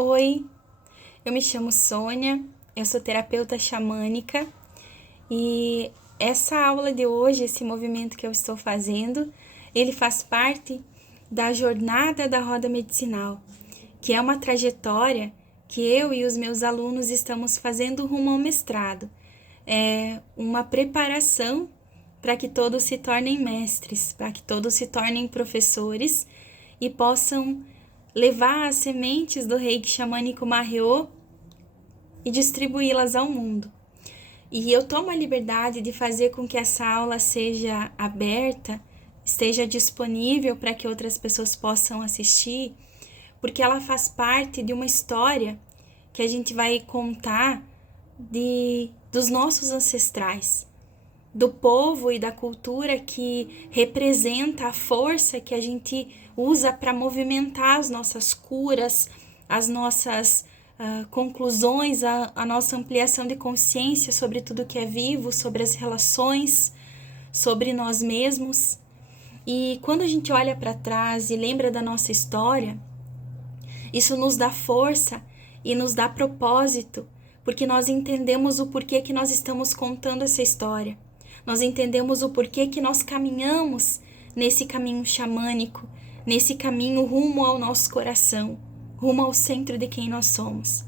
Oi, eu me chamo Sônia, eu sou terapeuta xamânica e essa aula de hoje, esse movimento que eu estou fazendo, ele faz parte da jornada da roda medicinal, que é uma trajetória que eu e os meus alunos estamos fazendo rumo ao mestrado. É uma preparação para que todos se tornem mestres, para que todos se tornem professores e possam levar as sementes do Reiki Xamânico Mahyo e distribuí-las ao mundo. E eu tomo a liberdade de fazer com que essa aula seja aberta, esteja disponível para que outras pessoas possam assistir, porque ela faz parte de uma história que a gente vai contar dos nossos ancestrais, do povo e da cultura que representa a força que a gente usa para movimentar as nossas curas, as nossas conclusões, a nossa ampliação de consciência sobre tudo que é vivo, sobre as relações, sobre nós mesmos. E quando a gente olha para trás e lembra da nossa história, isso nos dá força e nos dá propósito, porque nós entendemos o porquê que nós estamos contando essa história. Nós entendemos o porquê que nós caminhamos nesse caminho xamânico, nesse caminho rumo ao nosso coração, rumo ao centro de quem nós somos.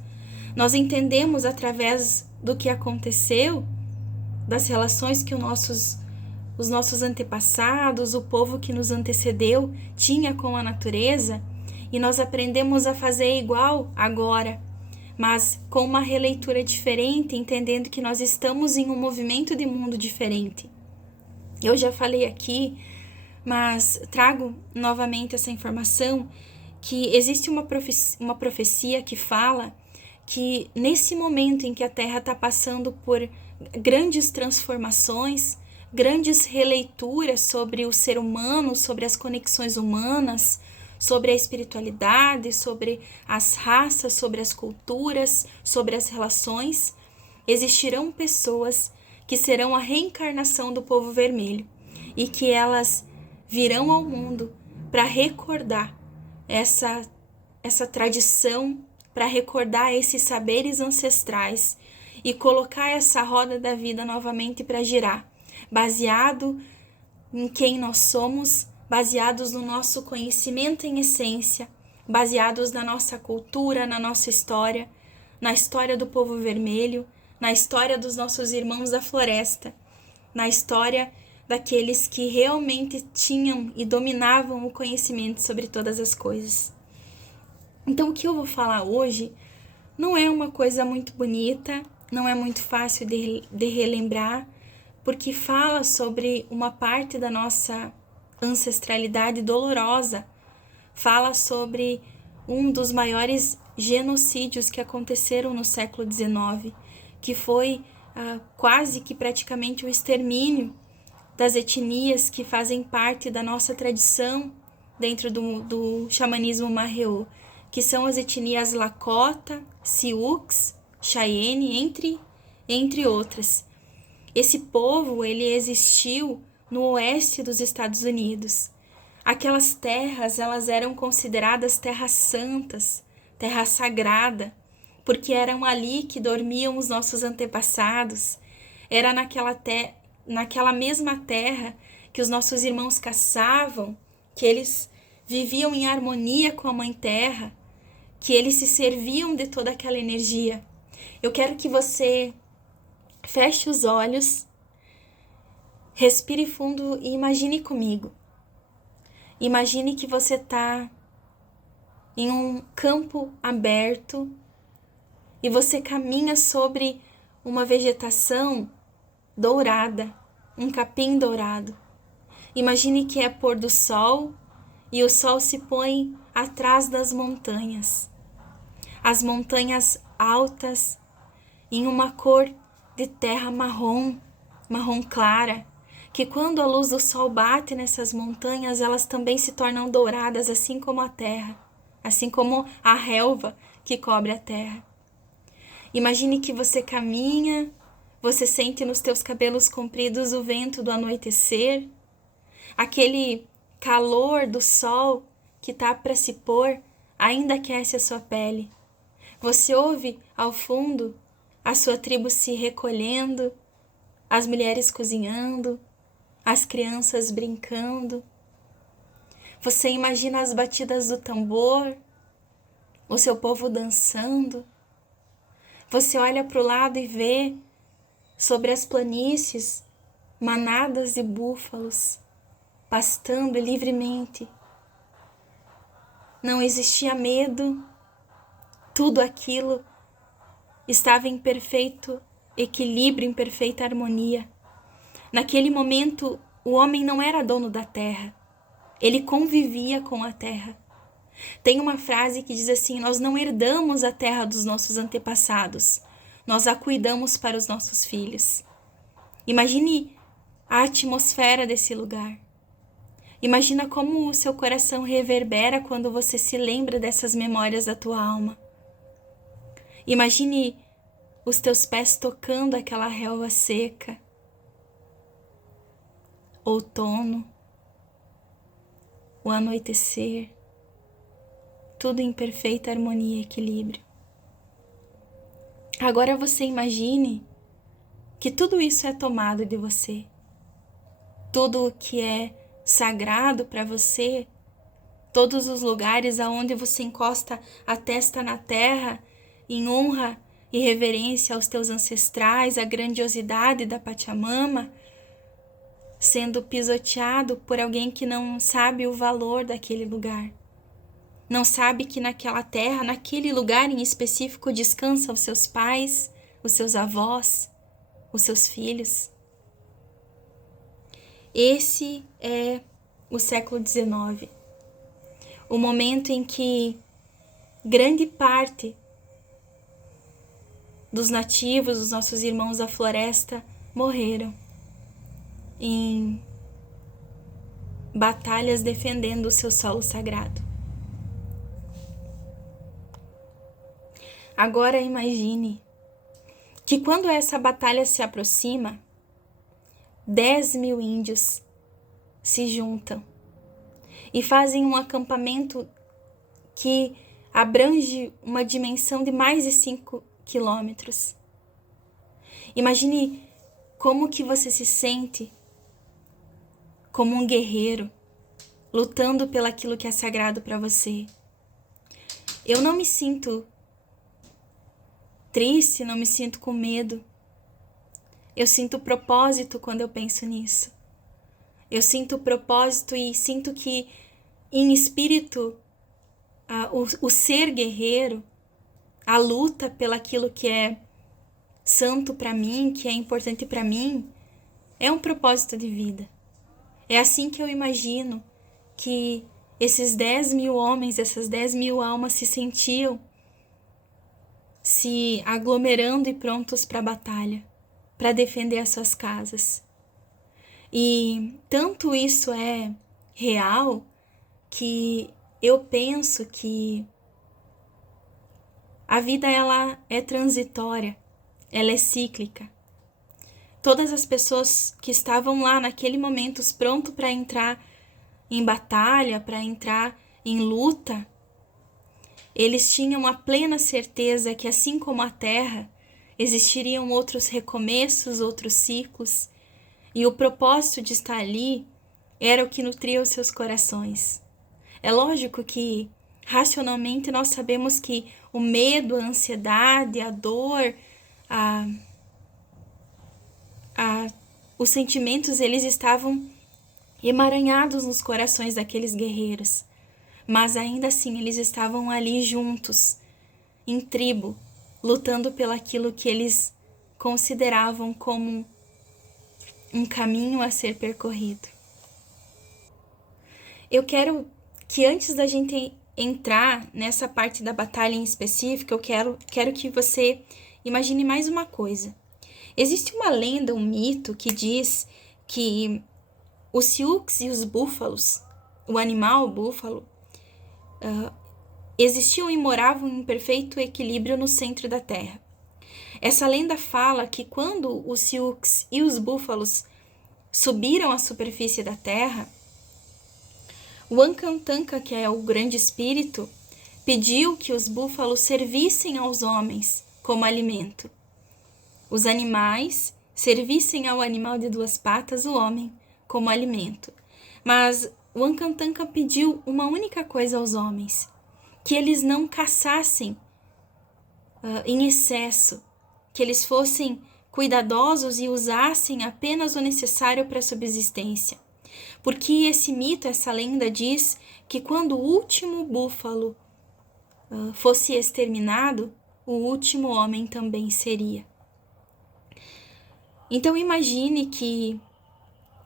Nós entendemos através do que aconteceu, das relações que os nossos antepassados, o povo que nos antecedeu, tinha com a natureza, e nós aprendemos a fazer igual agora, mas com uma releitura diferente, entendendo que nós estamos em um movimento de mundo diferente. Eu já falei aqui, mas trago novamente essa informação, que existe uma profecia que fala que nesse momento em que a Terra está passando por grandes transformações, grandes releituras sobre o ser humano, sobre as conexões humanas, sobre a espiritualidade, sobre as raças, sobre as culturas, sobre as relações, existirão pessoas que serão a reencarnação do povo vermelho e que elas virão ao mundo para recordar essa tradição, para recordar esses saberes ancestrais e colocar essa roda da vida novamente para girar, baseado em quem nós somos, baseados no nosso conhecimento em essência, baseados na nossa cultura, na nossa história, na história do povo vermelho, na história dos nossos irmãos da floresta, na história daqueles que realmente tinham e dominavam o conhecimento sobre todas as coisas. Então, o que eu vou falar hoje não é uma coisa muito bonita, não é muito fácil de relembrar, porque fala sobre uma parte da nossa ancestralidade dolorosa, fala sobre um dos maiores genocídios que aconteceram no século XIX, que foi quase que praticamente o extermínio das etnias que fazem parte da nossa tradição dentro do xamanismo Mahyo, que são as etnias Lakota, Sioux, Cheyenne, entre outras. Esse povo, ele existiu no oeste dos Estados Unidos. Aquelas terras, elas eram consideradas terras santas, terra sagrada, porque eram ali que dormiam os nossos antepassados. Era naquela mesma terra que os nossos irmãos caçavam, que eles viviam em harmonia com a Mãe Terra, que eles se serviam de toda aquela energia. Eu quero que você feche os olhos, respire fundo e imagine comigo. Imagine que você está em um campo aberto e você caminha sobre uma vegetação dourada, um capim dourado. Imagine que é pôr do sol e o sol se põe atrás das montanhas. As montanhas altas, em uma cor de terra marrom clara, que quando a luz do sol bate nessas montanhas, elas também se tornam douradas, assim como a terra, assim como a relva que cobre a terra. Imagine que você caminha, você sente nos teus cabelos compridos o vento do anoitecer, aquele calor do sol que está para se pôr ainda aquece a sua pele. Você ouve ao fundo a sua tribo se recolhendo, as mulheres cozinhando, as crianças brincando. Você imagina as batidas do tambor, o seu povo dançando. Você olha para o lado e vê, sobre as planícies, manadas de búfalos pastando livremente. Não existia medo, tudo aquilo estava em perfeito equilíbrio, em perfeita harmonia. Naquele momento, o homem não era dono da terra, ele convivia com a terra. Tem uma frase que diz assim: nós não herdamos a terra dos nossos antepassados, nós a cuidamos para os nossos filhos. Imagine a atmosfera desse lugar. Imagina como o seu coração reverbera quando você se lembra dessas memórias da tua alma. Imagine os teus pés tocando aquela relva seca. Outono, o anoitecer, tudo em perfeita harmonia e equilíbrio. Agora você imagine que tudo isso é tomado de você. Tudo o que é sagrado para você, todos os lugares aonde você encosta a testa na terra em honra e reverência aos teus ancestrais, a grandiosidade da Pachamama, sendo pisoteado por alguém que não sabe o valor daquele lugar. Não sabe que naquela terra, naquele lugar em específico, descansam os seus pais, os seus avós, os seus filhos. Esse é o século XIX, o momento em que grande parte dos nativos, os nossos irmãos da floresta, morreram em batalhas defendendo o seu solo sagrado. Agora imagine que quando essa batalha se aproxima, 10.000 índios se juntam e fazem um acampamento que abrange uma dimensão de mais de 5 quilômetros. Imagine como que você se sente como um guerreiro, lutando pelaquilo que é sagrado para você. Eu não me sinto triste, não me sinto com medo. Eu sinto propósito quando eu penso nisso. Eu sinto propósito e sinto que, em espírito, o ser guerreiro, a luta pelaquilo que é santo para mim, que é importante para mim, é um propósito de vida. É assim que eu imagino que esses 10.000 homens, essas 10.000 almas se sentiam, se aglomerando e prontos para a batalha, para defender as suas casas. E tanto isso é real que eu penso que a vida ela é transitória, ela é cíclica. Todas as pessoas que estavam lá naquele momento prontos para entrar em batalha, para entrar em luta, eles tinham a plena certeza que, assim como a terra, existiriam outros recomeços, outros ciclos, e o propósito de estar ali era o que nutria os seus corações. É lógico que, racionalmente, nós sabemos que o medo, a ansiedade, a dor, os sentimentos, eles estavam emaranhados nos corações daqueles guerreiros. Mas ainda assim, eles estavam ali juntos, em tribo, lutando pelaquilo que eles consideravam como um caminho a ser percorrido. Eu quero que, antes da gente entrar nessa parte da batalha em específico, eu quero que você imagine mais uma coisa. Existe uma lenda, um mito que diz que os Sioux e os búfalos, o animal, o búfalo, existiam e moravam em perfeito equilíbrio no centro da terra. Essa lenda fala que quando os Sioux e os búfalos subiram à superfície da terra, o Ancantanca, que é o grande espírito, pediu que os búfalos servissem aos homens como alimento. Os animais servissem ao animal de duas patas, o homem, como alimento. Mas o Ankantanka pediu uma única coisa aos homens, que eles não caçassem em excesso, que eles fossem cuidadosos e usassem apenas o necessário para a subsistência. Porque esse mito, essa lenda diz que quando o último búfalo fosse exterminado, o último homem também seria. Então imagine que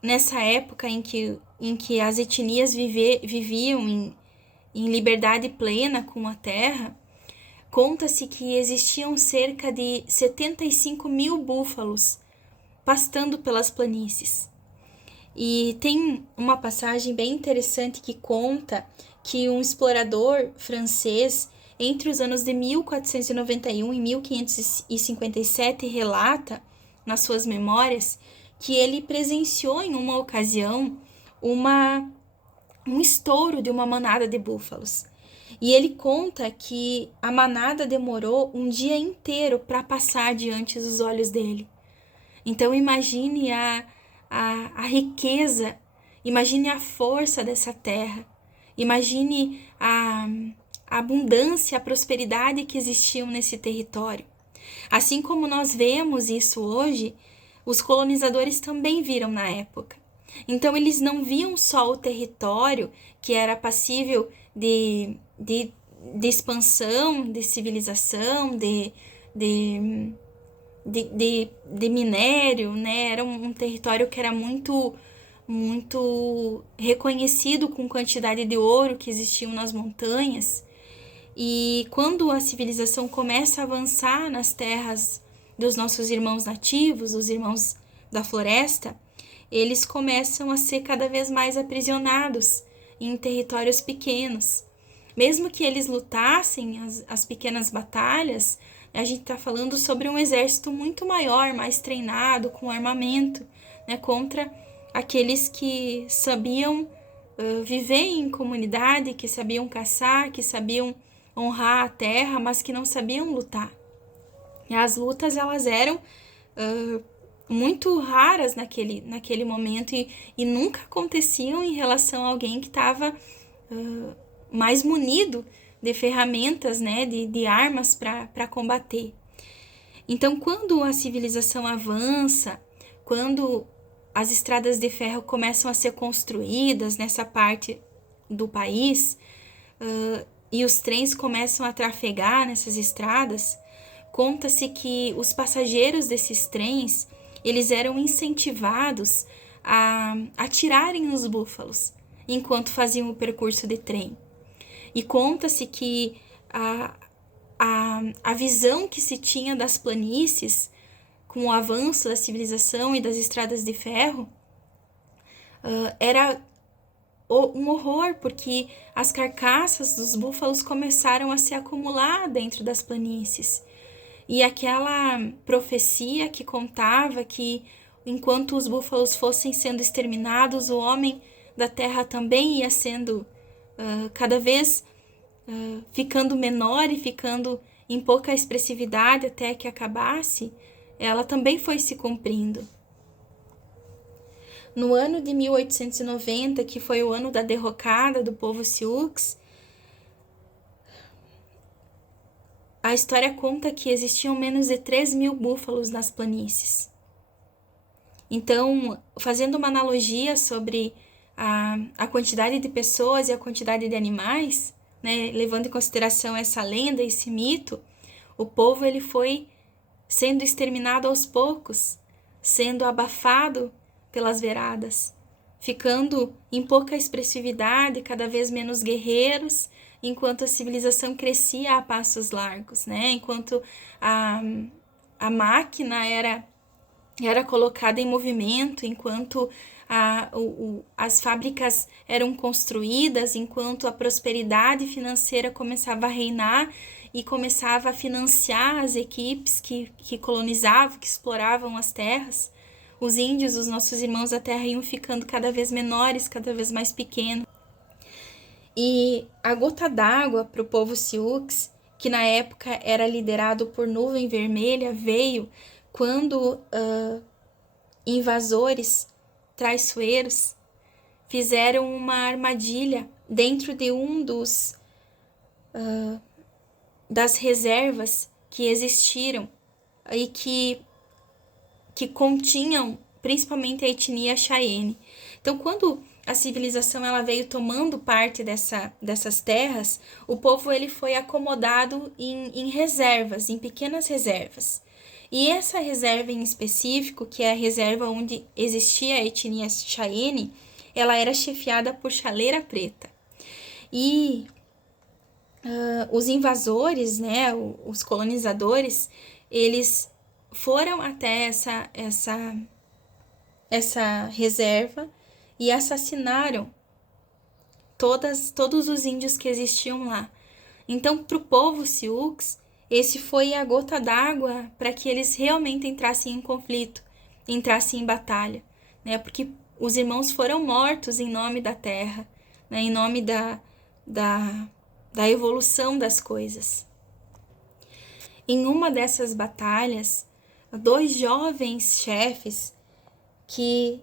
nessa época em que as etnias viviam em liberdade plena com a terra, conta-se que existiam cerca de 75 mil búfalos pastando pelas planícies. E tem uma passagem bem interessante que conta que um explorador francês, entre os anos de 1491 e 1557, relata nas suas memórias que ele presenciou em uma ocasião um estouro de uma manada de búfalos. E ele conta que a manada demorou um dia inteiro para passar diante dos olhos dele. Então imagine a riqueza, imagine a força dessa terra, imagine a abundância, a prosperidade que existiam nesse território. Assim como nós vemos isso hoje, os colonizadores também viram na época. Então eles não viam só o território que era passível de expansão, de civilização, de minério, né? Era um território que era muito reconhecido com quantidade de ouro que existiam nas montanhas. E quando a civilização começa a avançar nas terras dos nossos irmãos nativos, os irmãos da floresta, eles começam a ser cada vez mais aprisionados em territórios pequenos. Mesmo que eles lutassem as pequenas batalhas, a gente está falando sobre um exército muito maior, mais treinado, com armamento, né, contra aqueles que sabiam viver em comunidade, que sabiam caçar, que sabiam honrar a terra, mas que não sabiam lutar. E as lutas, elas eram muito raras naquele momento e nunca aconteciam em relação a alguém que estava mais munido de ferramentas, né, de armas para combater. Então, quando a civilização avança, quando as estradas de ferro começam a ser construídas nessa parte do país, e os trens começam a trafegar nessas estradas, conta-se que os passageiros desses trens, eles eram incentivados a atirarem nos búfalos enquanto faziam o percurso de trem. E conta-se que a visão que se tinha das planícies com o avanço da civilização e das estradas de ferro era um horror, porque as carcaças dos búfalos começaram a se acumular dentro das planícies. E aquela profecia que contava que enquanto os búfalos fossem sendo exterminados, o homem da terra também ia sendo cada vez ficando menor e ficando em pouca expressividade até que acabasse, ela também foi se cumprindo. No ano de 1890, que foi o ano da derrocada do povo Sioux, a história conta que existiam menos de 3.000 búfalos nas planícies. Então, fazendo uma analogia sobre a quantidade de pessoas e a quantidade de animais, né, levando em consideração essa lenda, esse mito, o povo ele foi sendo exterminado aos poucos, sendo abafado pelas veradas, ficando em pouca expressividade, cada vez menos guerreiros, enquanto a civilização crescia a passos largos, né? Enquanto a máquina era colocada em movimento, enquanto as fábricas eram construídas, enquanto a prosperidade financeira começava a reinar e começava a financiar as equipes que colonizavam, que exploravam as terras, os índios, os nossos irmãos da terra, iam ficando cada vez menores, cada vez mais pequenos. E a gota d'água para o povo Sioux, que na época era liderado por Nuvem Vermelha, veio quando invasores traiçoeiros fizeram uma armadilha dentro de das reservas que existiram e que continham principalmente a etnia Cheyenne. Então, quando a civilização ela veio tomando parte dessas terras, o povo ele foi acomodado em reservas, em pequenas reservas. E essa reserva em específico, que é a reserva onde existia a etnia Cheyenne, ela era chefiada por Chaleira Preta. E os invasores, né, os colonizadores, eles foram até essa reserva e assassinaram todos os índios que existiam lá. Então, para o povo Sioux, esse foi a gota d'água para que eles realmente entrassem em conflito, entrassem em batalha, né? Porque os irmãos foram mortos em nome da terra, né? Em nome da evolução das coisas. Em uma dessas batalhas, 2 jovens chefes que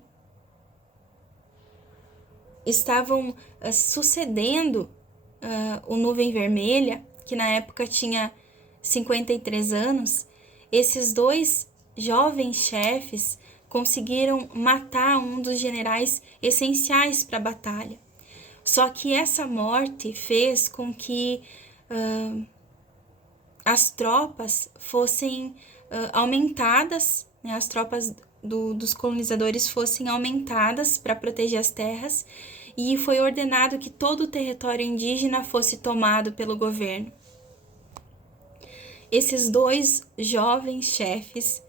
estavam sucedendo o Nuvem Vermelha, que na época tinha 53 anos, esses 2 jovens chefes conseguiram matar um dos generais essenciais para a batalha. Só que essa morte fez com que as tropas fossem aumentadas, né? As tropas dos colonizadores fossem aumentadas para proteger as terras, e foi ordenado que todo o território indígena fosse tomado pelo governo. Esses 2 jovens chefes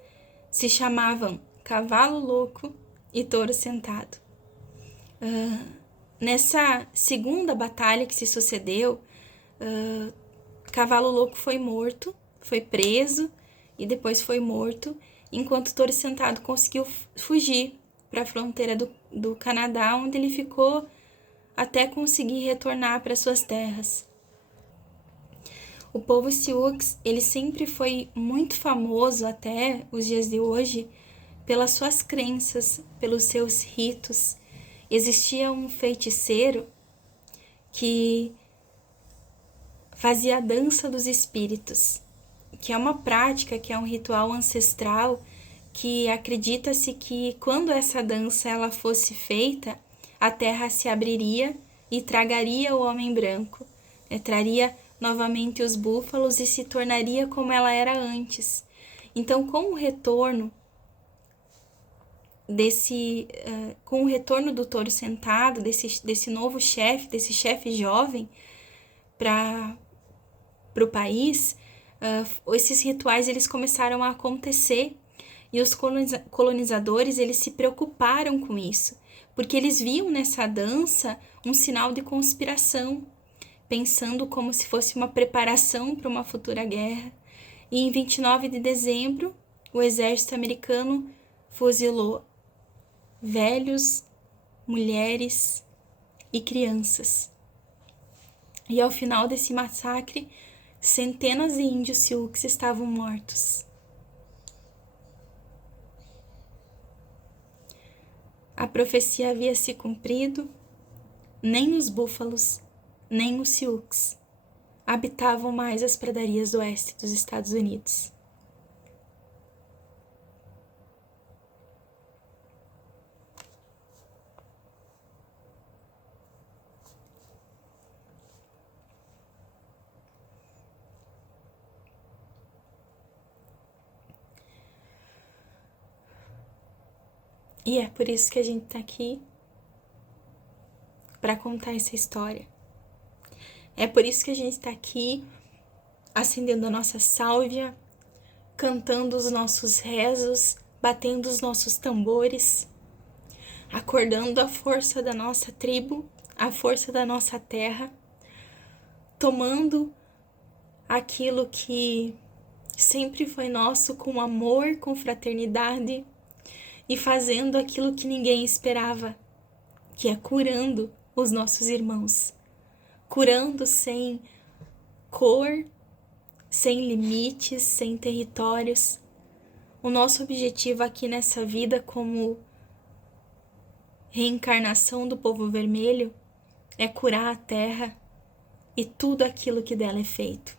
se chamavam Cavalo Louco e Touro Sentado. Nessa segunda batalha que se sucedeu, Cavalo Louco foi morto, foi preso e depois foi morto, enquanto Touro Sentado conseguiu fugir para a fronteira do Canadá, onde ele ficou até conseguir retornar para suas terras. O povo Sioux, ele sempre foi muito famoso até os dias de hoje pelas suas crenças, pelos seus ritos. Existia um feiticeiro que fazia a dança dos espíritos, que é uma prática, que é um ritual ancestral, que acredita-se que quando essa dança ela fosse feita, a terra se abriria e tragaria o homem branco, né? Traria novamente os búfalos e se tornaria como ela era antes. Então, com o retorno do Touro Sentado, desse novo chefe, desse chefe jovem para o país, esses rituais eles começaram a acontecer, e os colonizadores eles se preocuparam com isso, porque eles viam nessa dança um sinal de conspiração, pensando como se fosse uma preparação para uma futura guerra. E em 29 de dezembro, o exército americano fuzilou velhos, mulheres e crianças. E ao final desse massacre, centenas de índios Sioux estavam mortos. A profecia havia se cumprido, nem os búfalos, nem os Sioux habitavam mais as pradarias do oeste dos Estados Unidos. E é por isso que a gente tá aqui, para contar essa história. É por isso que a gente tá aqui, acendendo a nossa sálvia, cantando os nossos rezos, batendo os nossos tambores, acordando a força da nossa tribo, a força da nossa terra, tomando aquilo que sempre foi nosso com amor, com fraternidade, e fazendo aquilo que ninguém esperava, que é curando os nossos irmãos, curando sem cor, sem limites, sem territórios. O nosso objetivo aqui nessa vida, como reencarnação do povo vermelho, é curar a terra e tudo aquilo que dela é feito.